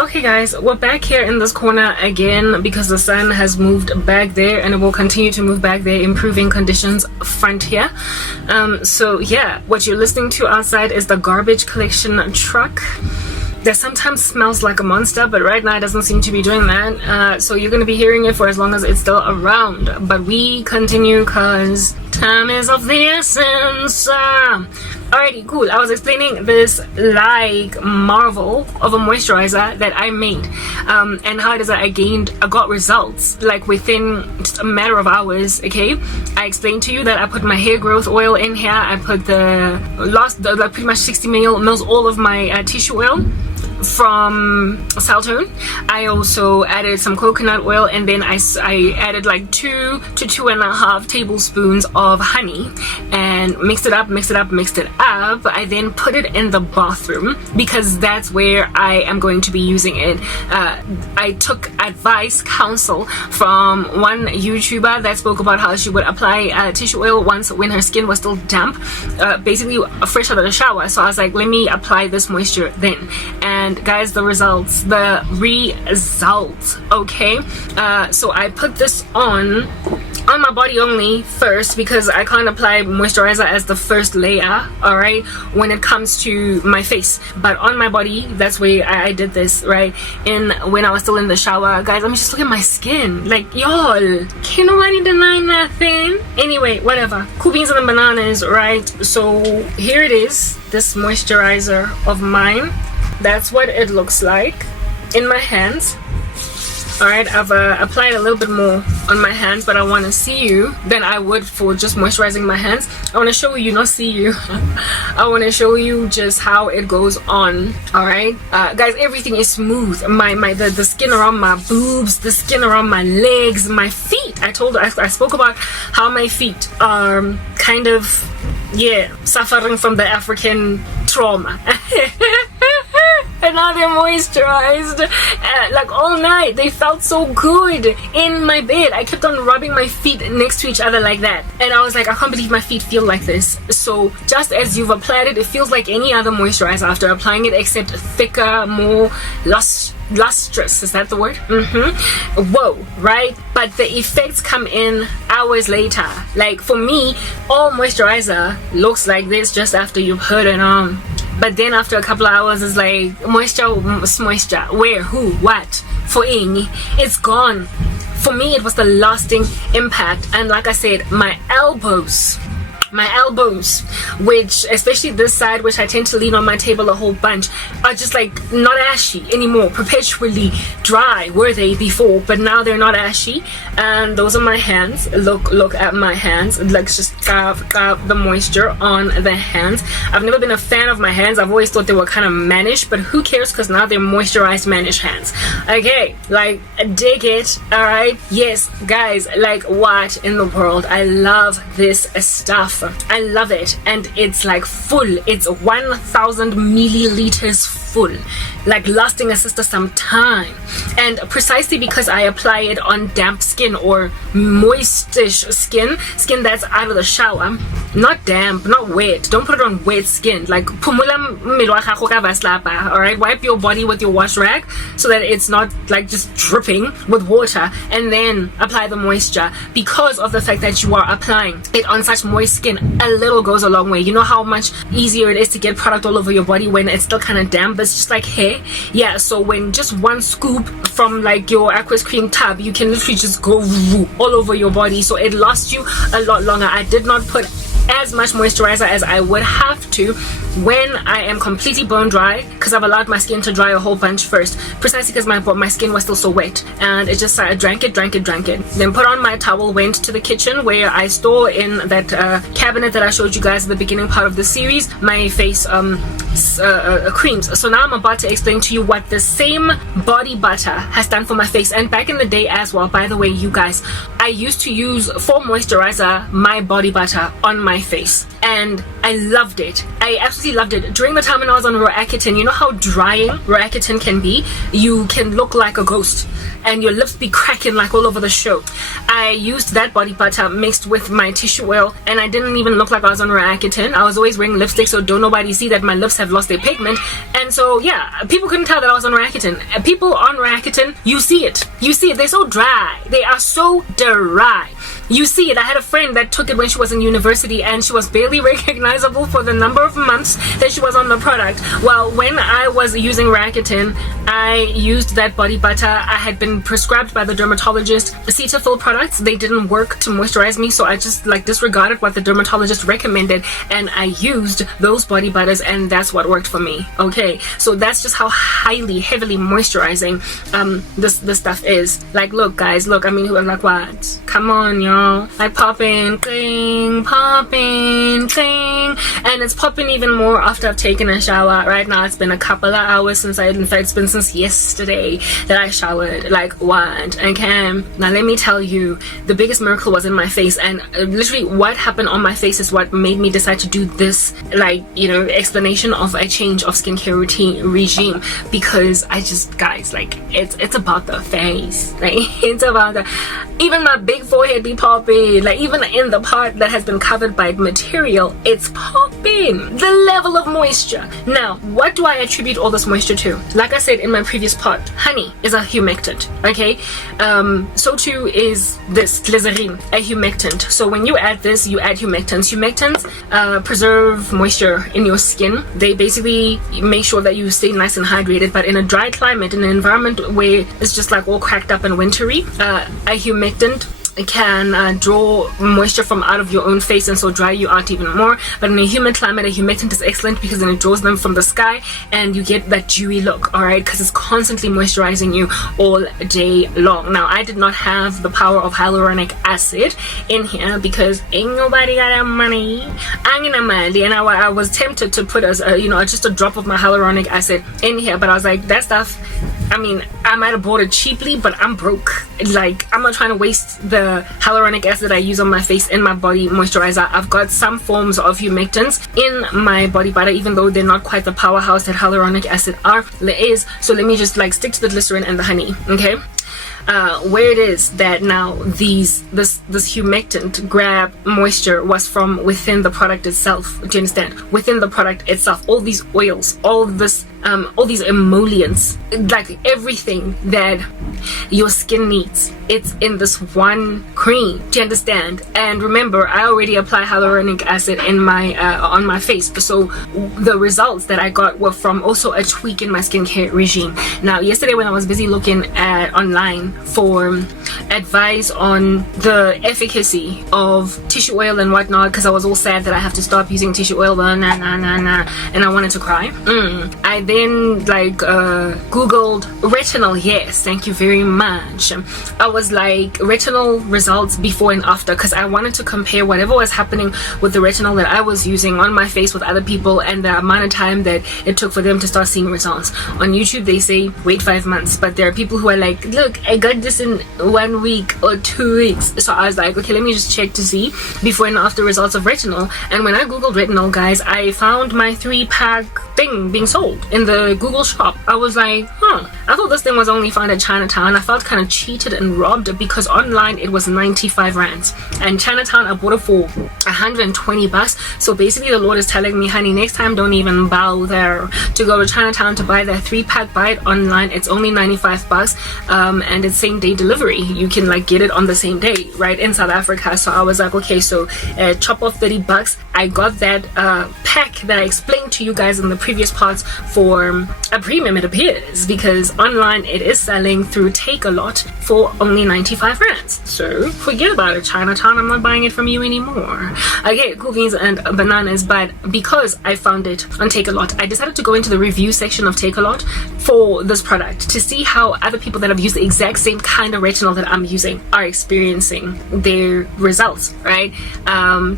Okay guys, we're back here in this corner again because the sun has moved back there and it will continue to move back there, improving conditions front here. So yeah, what you're listening to outside is the garbage collection truck that sometimes smells like a monster, but right now it doesn't seem to be doing that. So you're going to be hearing it for as long as it's still around, but we continue because time is of the essence. Alrighty, cool. I was explaining this like marvel of a moisturizer that I made, and how it is that I got results like within just a matter of hours. Okay, I explained to you that I put my hair growth oil in here. I put like pretty much 60 mils all of my tissue oil from Saltone. I also added some coconut oil, and then I added like 2 to 2.5 tablespoons of honey and mixed it up. I then put it in the bathroom because that's where I am going to be using it. I took counsel from one YouTuber that spoke about how she would apply tissue oil once when her skin was still damp, basically fresh out of the shower. So I was like, let me apply this moisture then. And guys, the results, okay. So I put this on my body only first because I can't apply moisturizer as the first layer, all right, when it comes to my face. But on my body, that's where I did this, right? And when I was still in the shower, guys, let me just look at my skin. Like, y'all, can nobody deny nothing? Anyway, whatever. Cool beans and the bananas, right? So here it is, this moisturizer of mine. That's what it looks like in my hands. Alright, I've applied a little bit more on my hands, but I want to see you than I would for just moisturizing my hands. I want to show you, not see you. I want to show you just how it goes on. Alright, guys, everything is smooth. The skin around my boobs, the skin around my legs, my feet. I spoke about how my feet are kind of, suffering from the African trauma. And now they're moisturized. Like all night, they felt so good in my bed. I kept on rubbing my feet next to each other like that, and I was like, I can't believe my feet feel like this. So just as you've applied it, it feels like any other moisturizer after applying it, except thicker, more lustrous. Is that the word? Whoa, right? But the effects come in hours later. Like for me, all moisturizer looks like this just after you've put it on. But then after a couple of hours, it's like moisture, where, who, what, for ing, it's gone. For me, it was the lasting impact. And like I said, my elbows, which especially this side, which I tend to lean on my table a whole bunch, are just like not ashy anymore, perpetually dry were they before, but now they're not ashy. And those are my hands. Look at my hands. Let's just carve the moisture on the hands. I've never been a fan of my hands. I've always thought they were kind of mannish, but who cares, because now they're moisturized mannish hands. Okay, like, dig it. All right, yes guys, like, what in the world? I love this stuff. I love it, and it's like full. It's 1,000 milliliters full, like lasting a sister some time. And precisely because I apply it on damp skin or moistish skin that's out of the shower, not damp, not wet. Don't put it on wet skin. Like, alright, wipe your body with your wash rag so that it's not like just dripping with water, and then apply the moisture. Because of the fact that you are applying it on such moist skin, a little goes a long way. You know how much easier it is to get product all over your body when it's still kind of damp, but it's just like hair. Yeah, so when just one scoop from like your Aqueous cream tub, you can literally just go all over your body, so it lasts you a lot longer. I did not put as much moisturizer as I would have to when I am completely bone dry, because I've allowed my skin to dry a whole bunch first, precisely because my skin was still so wet, and it just, I drank it, then put on my towel, went to the kitchen where I store in that cabinet that I showed you guys at the beginning part of the series, my face creams. So now I'm about to explain to you what the same body butter has done for my face. And back in the day as well, by the way, you guys, I used to use for moisturizer my body butter on my face, and I loved it. I absolutely loved it. During the time when I was on Roaccutane, you know how drying Roaccutane can be? You can look like a ghost and your lips be cracking like all over the show. I used that body butter mixed with my tissue oil, and I didn't even look like I was on Roaccutane. I was always wearing lipstick, so don't nobody see that my lips have lost their pigment. And so yeah, people couldn't tell that I was on Roaccutane. People on Roaccutane, you see it. They're so dry. They are so dry. You see it. I had a friend that took it when she was in university, and she was barely recognizable for the number of months that she was on the product. Well, when I was using Roaccutane, I used that body butter. I had been prescribed by the dermatologist Cetaphil products. They didn't work to moisturize me, so I just like disregarded what the dermatologist recommended, and I used those body butters, and that's what worked for me. Okay, so that's just how heavily moisturizing this stuff is. Like, look guys, look, I mean, who like what? Come on, y'all. Like popping, cling, popping, cling, and it's popping even more after I've taken a shower. Right now it's been a couple of hours since in fact it's been since yesterday that I showered. Like what? Okay, now let me tell you, the biggest miracle was in my face, and literally what happened on my face is what made me decide to do this, like, you know, explanation of a change of skincare routine regime, because I just, guys, like it's about the face. Like it's about the, even my big forehead be popping, like even in the part that has been covered by material, it's popping. The level of moisture. Now, what do I attribute all this moisture to? Like I said in my previous part, honey is a humectant, okay? So too is this glycerin, a humectant. So when you add this, you add humectants. Humectants preserve moisture in your skin. They basically make sure that you stay nice and hydrated, but in a dry climate, in an environment where it's just like all cracked up and wintry, a humectant can draw moisture from out of your own face and so dry you out even more. But in a humid climate, a humectant is excellent because then it draws them from the sky and you get that dewy look, all right, because it's constantly moisturizing you all day long. Now, I did not have the power of hyaluronic acid in here because ain't nobody got that money. I'm in a money, and I was tempted to put you know, just a drop of my hyaluronic acid in here, but I was like, that stuff, I mean, I might have bought it cheaply, but I'm broke. Like, I'm not trying to waste the hyaluronic acid I use on my face in my body moisturizer. I've got some forms of humectants in my body butter, even though they're not quite the powerhouse that hyaluronic acid is. So let me just like stick to the glycerin and the honey, okay? Where it is that now this humectant grab moisture was from within the product itself. Do you understand? Within the product itself, all these oils, all these emollients, like everything that your skin needs, it's in this one cream. Do you understand? And remember, I already apply hyaluronic acid in my on my face, so the results that I got were from also a tweak in my skincare regime. Now, yesterday when I was busy looking at online for advice on the efficacy of tissue oil and whatnot, because I was all sad that I have to stop using tissue oil, and I wanted to cry. I then like googled retinol. Yes, thank you very much. I was like, retinol results before and after, because I wanted to compare whatever was happening with the retinol that I was using on my face with other people and the amount of time that it took for them to start seeing results. On YouTube they say wait 5 months, but there are people who are like, look, I got this in 1 week or 2 weeks. So I was like, okay, let me just check to see before and after results of retinol. And when I googled retinol, guys, I found my 3-pack thing being sold in the Google shop. I was like, I thought this thing was only found at Chinatown. I felt kind of cheated and robbed because online it was 95 rands, and Chinatown I bought it for 120 bucks. So basically the Lord is telling me, honey, next time don't even bother to go to Chinatown to buy that 3-pack. Buy it online. It's only 95 bucks, and it's same day delivery. You can like get it on the same day right in South Africa. So I was like, okay, so chop off 30 bucks. I got that pack that I explained to you guys in the previous parts for a premium, it appears, because online it is selling through Takealot for only 95 rands. So forget about it, Chinatown, I'm not buying it from you anymore. I get cool beans and bananas, but because I found it on Takealot, I decided to go into the review section of Takealot for this product to see how other people that have used the exact same kind of retinol that I'm using are experiencing their results, right?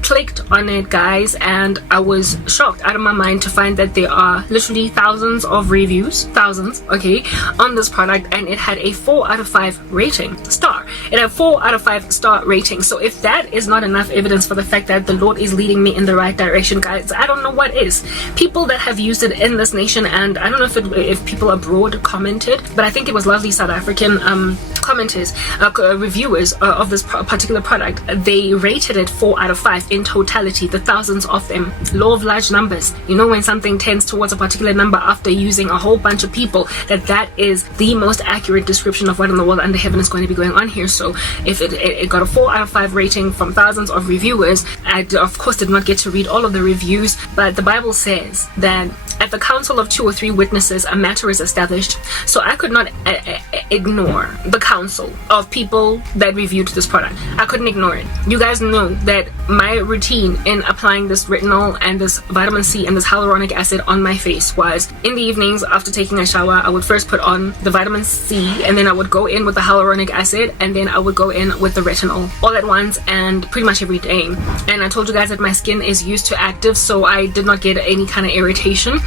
Clicked on it, guys, and I was shocked out of my mind to find that there are literally thousands of reviews, okay, on this product, and it had a 4 out of 5 rating star. It had 4 out of 5 star rating. So if that is not enough evidence for the fact that the Lord is leading me in the right direction, guys, I don't know what is. People that have used it in this nation, and I don't know if people abroad commented, but I think it was lovely South African commenters, reviewers of this particular product. They rated it 4 out of 5 in totality, the thousands of them. Law of large numbers. You know, when something tends towards a particular number after using a whole bunch of people, that is the most accurate description of what in the world under heaven is going to be going on here. So if it got a 4 out of 5 rating from thousands of reviewers, I of course did not get to read all of the reviews, but the Bible says that at the council of 2 or 3 witnesses a matter is established. So I could not ignore the council of people that reviewed this product. I couldn't ignore it. You guys know that my routine in applying this retinol and this vitamin C and this hyaluronic acid on my face was in the evenings after taking a shower, I would first put on the vitamin C, and then I would go in with the hyaluronic acid, and then I would go in with the retinol all at once, and pretty much every day. And I told you guys that my skin is used to active, so I did not get any kind of irritation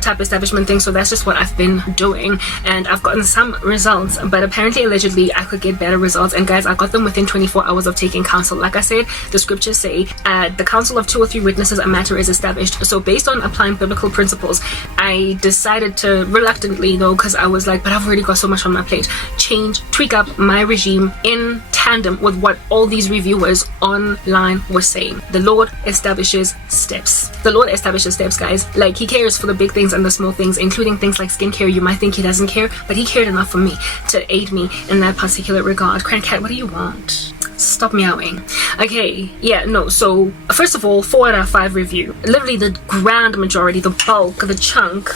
type establishment thing. So that's just what I've been doing, and I've gotten some results, but apparently allegedly I could get better results. And guys, I got them within 24 hours of taking counsel. Like I said, the scriptures say at the council of 2 or 3 witnesses a matter is established. So based on applying biblical principles, I decided to reluctantly, though, because I was like, but I've already got so much on my plate, tweak up my regime in tandem with what all these reviewers online were saying. The Lord establishes steps. The Lord establishes steps, guys. Like, he cares for the big things and the small things, including things like skincare. You might think he doesn't care, but he cared enough for me to aid me in that particular regard. Crancat, what do you want? Stop meowing. Okay, yeah, no, so first of all, 4 out of 5 review. Literally the grand majority, the bulk, the chunk.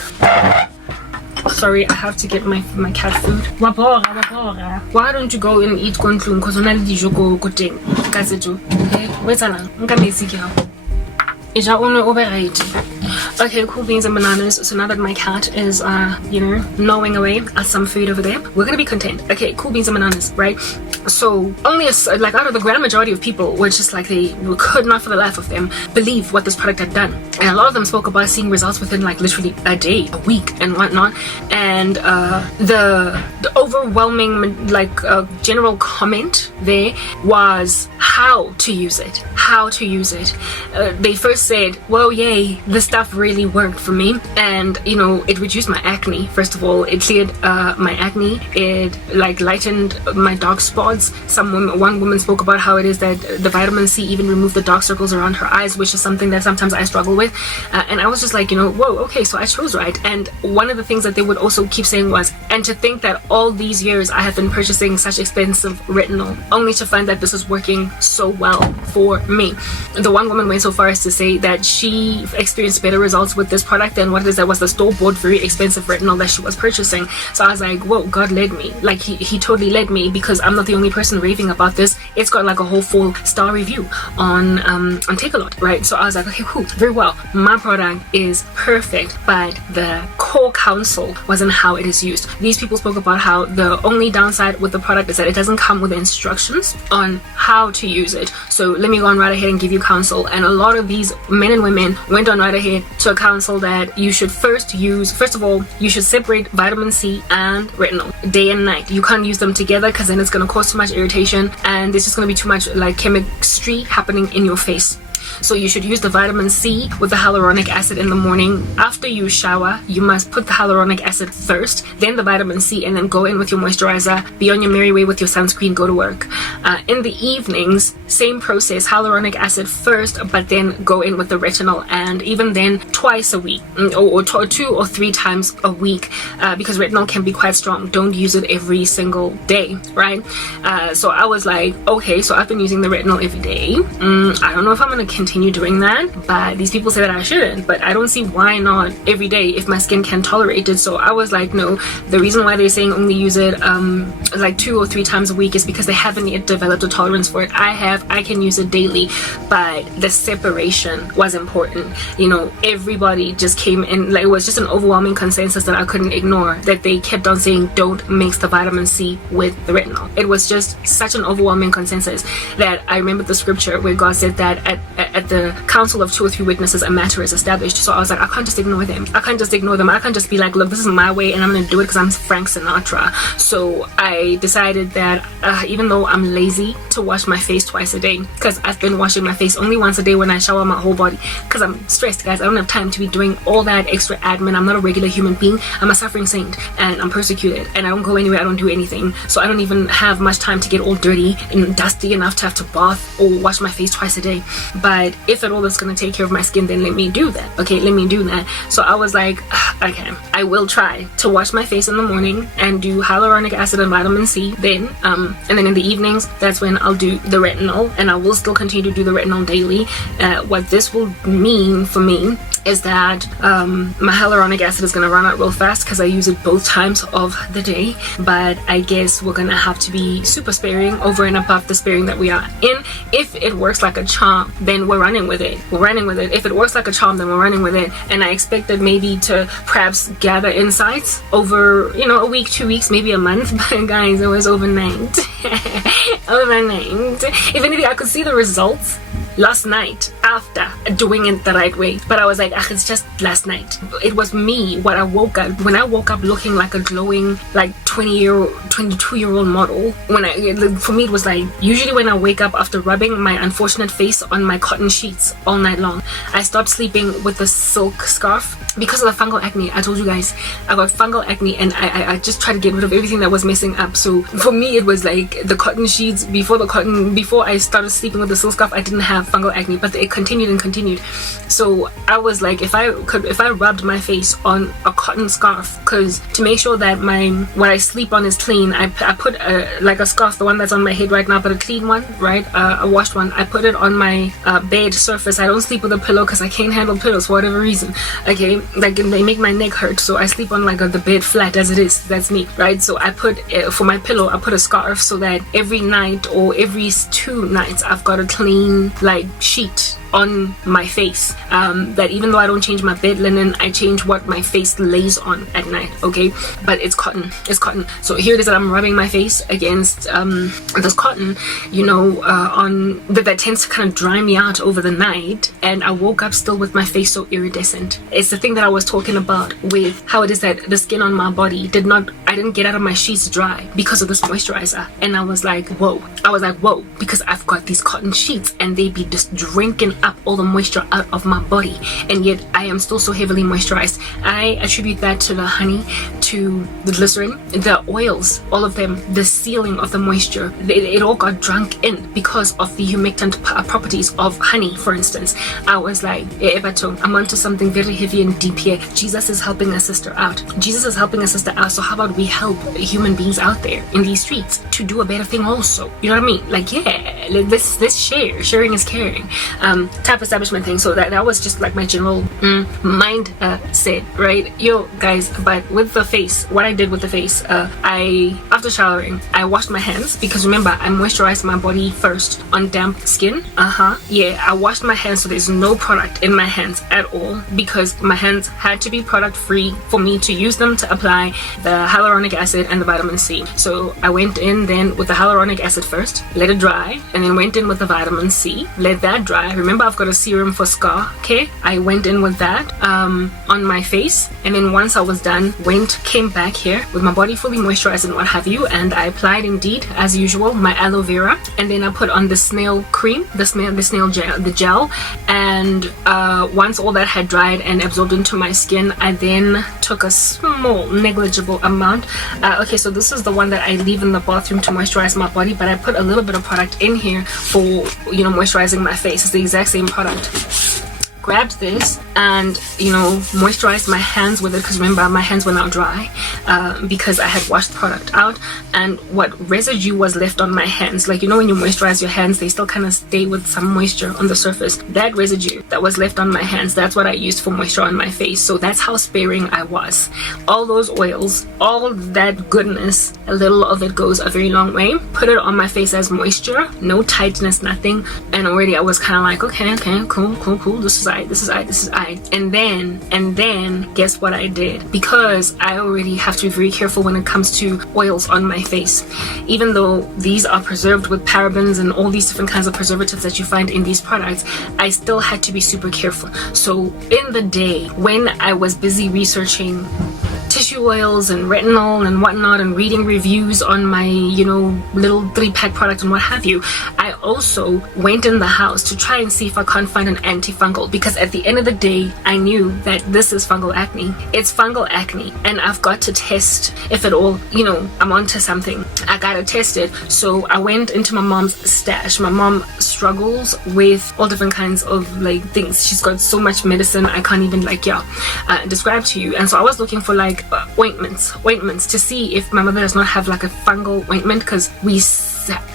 Sorry, I have to get my cat food. Wapora. Why don't you go and eat kontlung? Because only dijo go ting. Kasejo. Okay, wait a minute. Nka mesi ke ha. Ija only overrated. Okay, cool beans and bananas. So now that my cat is, gnawing away at some food over there, we're gonna be content. Okay, cool beans and bananas, right? So only out of the grand majority of people were just like, they could not for the life of them believe what this product had done. And a lot of them spoke about seeing results within like literally a day, a week, and whatnot. And the overwhelming general comment there was how to use it. They first said, well, yay, this stuff really worked for me, and it reduced my acne. First of all, it cleared my acne. It lightened my dark spots. One woman spoke about how it is that the vitamin C even removed the dark circles around her eyes, which is something that sometimes I struggle with. And I was just like, whoa, okay, so I chose right. And one of the things that they would also keep saying was, and to think that all these years I have been purchasing such expensive retinol only to find that this is working so well for me. The one woman went so far as to say that she experienced better results with this product than what it is that was the store-bought very expensive retinol that she was purchasing. So I was like, whoa, God led me. Like, he totally led me, because I'm not the only person raving about this. It's got like a whole 4-star review on Takealot, right? So I was like, okay, cool, very well. My product is perfect, but the core counsel wasn't how it is used. These people spoke about how the only downside with the product is that it doesn't come with instructions on how to use it. So let me go on right ahead and give you counsel. And a lot of these men and women went on right ahead to a counsel that you should first of all, you should separate vitamin C and retinol day and night. You can't use them together, because then it's going to cause too much irritation, and there's just going to be too much chemistry happening in your face. So you should use the vitamin C with the hyaluronic acid in the morning. After you shower, you must put the hyaluronic acid first, then the vitamin C, and then go in with your moisturizer, be on your merry way with your sunscreen, go to work. In the evenings, same process, hyaluronic acid first, but then go in with the retinol, and even then twice a week, or 2 or 3 times a week, because retinol can be quite strong. Don't use it every single day, right? So I was like, okay, so I've been using the retinol every day. I don't know if I'm gonna continue doing that, but these people say that I shouldn't, but I don't see why not every day if my skin can tolerate it. So I was like, no, the reason why they're saying only use it like 2 or 3 times a week is because they haven't yet developed a tolerance for it. I can use it daily, but the separation was important. You know, everybody just came in, like, it was just an overwhelming consensus that I couldn't ignore, that they kept on saying don't mix the vitamin C with the retinol. It was just such an overwhelming consensus that I remember the scripture where God said that at the council of 2 or 3 witnesses a matter is established. So I was like, I can't just ignore them. I can't just be like, look, this is my way and I'm gonna do it because I'm Frank Sinatra. So I decided that even though I'm lazy to wash my face twice a day, because I've been washing my face only once a day when I shower my whole body, because I'm stressed, guys. I don't have time to be doing all that extra admin. I'm not a regular human being. I'm a suffering saint and I'm persecuted and I don't go anywhere. I don't do anything. So I don't even have much time to get all dirty and dusty enough to have to bath or wash my face twice a day. But if at all that's going to take care of my skin, then let me do that. Okay, let me do that. So I was like, okay, I will try to wash my face in the morning and do hyaluronic acid and vitamin C then, and then in the evenings, that's when I'll do the retinol, and I will still continue to do the retinol daily. What this will mean for me is that my hyaluronic acid is going to run out real fast because I use it both times of the day, but I guess we're going to have to be super sparing over and above the sparing that we are in. If it works like a charm, then we're running with it. If it works like a charm, then we're running with it. And I expected maybe to perhaps gather insights over, you know, a week, 2 weeks, maybe a month, but guys, it was overnight. Overnight. If anything, I could see the results last night after doing it the right way, but I was like, it's just last night. It was me when I woke up looking like a glowing, like 22-year-old model. For me it was like, usually when I wake up after rubbing my unfortunate face on my cotton sheets all night long, I stopped sleeping with the silk scarf because of the fungal acne. I told you guys I got fungal acne, and I just tried to get rid of everything that was messing up. So for me it was like the cotton sheets. Before I started sleeping with the silk scarf, I didn't have fungal acne, but it continued and continued. So I was like, if I rubbed my face on a cotton scarf, because to make sure that what I sleep on is clean, I put like a scarf, the one that's on my head right now, but a clean one, right, a washed one. I put it on my bed surface. I don't sleep with a pillow because I can't handle pillows for whatever reason. Okay, like they make my neck hurt, so I sleep on like the bed flat as it is. That's me, right? So I put for my pillow, I put a scarf so that every night or every 2 nights I've got a clean like sheet on my face, that even though I don't change my bed linen, I change what my face lays on at night. Okay, but it's cotton. So here it is that I'm rubbing my face against this cotton, you know, on that tends to kind of dry me out over the night, and I woke up still with my face so iridescent. It's the thing that I was talking about with how it is that the skin on my body I didn't get out of my sheets dry because of this moisturizer. And I was like, whoa, because I've got these cotton sheets and they be just drinking up all the moisture out of my body, and yet I am still so heavily moisturized. I attribute that to the honey, to the glycerin, the oils, all of them, the sealing of the moisture. It all got drunk in because of the humectant properties of honey, for instance. I was like, I'm onto something very heavy and deep here. Jesus is helping a sister out. So how about we help human beings out there in these streets to do a better thing also? You know what I mean? Like, yeah, let's share. Sharing is caring. Type establishment thing. So that was just like my general mind set, right? Yo guys, but with the face, what I did with the face, after showering, I washed my hands, because remember, I moisturized my body first on damp skin. Yeah, I washed my hands so there's no product in my hands at all, because my hands had to be product free for me to use them to apply the hyaluronic acid and the vitamin C. So I went in then with the hyaluronic acid first, let it dry, and then went in with the vitamin C, let that dry. Remember, I've got a serum for scar. Okay, I went in with that on my face, and then once I was done, came back here with my body fully moisturized and what have you, and I applied, indeed, as usual, my aloe vera, and then I put on the snail cream, the snail gel, and once all that had dried and absorbed into my skin, I then took a small negligible amount. Okay, so this is the one that I leave in the bathroom to moisturize my body, but I put a little bit of product in here for, you know, moisturizing my face. It's the exact same product. grabbed this and, you know, moisturized my hands with it, because remember, my hands were now dry because I had washed the product out, and what residue was left on my hands, like, you know, when you moisturize your hands, they still kind of stay with some moisture on the surface. That residue that was left on my hands, that's what I used for moisture on my face. So that's how sparing I was. All those oils, all that goodness, a little of it goes a very long way. Put it on my face as moisture, no tightness, nothing, and already I was kind of like, okay, cool, this is I. And then guess what I did? Because I already have to be very careful when it comes to oils on my face. Even though these are preserved with parabens and all these different kinds of preservatives that you find in these products, I still had to be super careful. So in the day when I was busy researching tissue oils and retinol and whatnot and reading reviews on my, you know, little 3-pack product and what have you, I also went in the house to try and see if I can't find an antifungal, because at the end of the day I knew that this is fungal acne. It's fungal acne, and I've got to test if at all, you know, I'm onto something. I gotta test it. So I went into my mom's stash. My mom struggles with all different kinds of like things. She's got so much medicine I can't even like describe to you. And so I was looking for like ointments to see if my mother does not have like a fungal ointment, because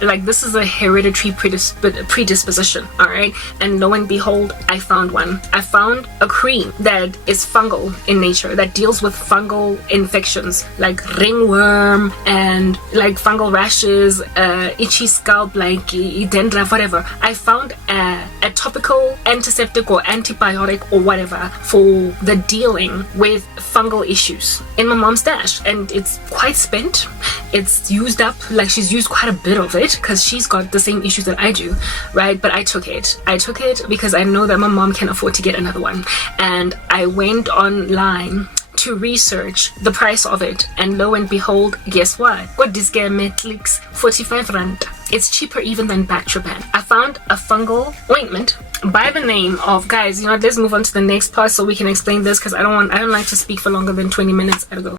like this is a hereditary predisposition, all right? And lo and behold, I found one. I found a cream that is fungal in nature, that deals with fungal infections like ringworm and like fungal rashes, itchy scalp, like dandruff, whatever. I found a topical antiseptic or antibiotic or whatever for the dealing with fungal issues in my mom's stash, and it's quite spent. It's used up, like she's used quite a bit of it because she's got the same issues that I do, right? But I took it because I know that my mom can afford to get another one, and I went online to research the price of it, and lo and behold, guess what? Got this Metlix 45 rand. It's cheaper even than Bactroban. I found a fungal ointment by the name of, guys, you know, let's move on to the next part so we can explain this, because I don't like to speak for longer than 20 minutes. I gotta go.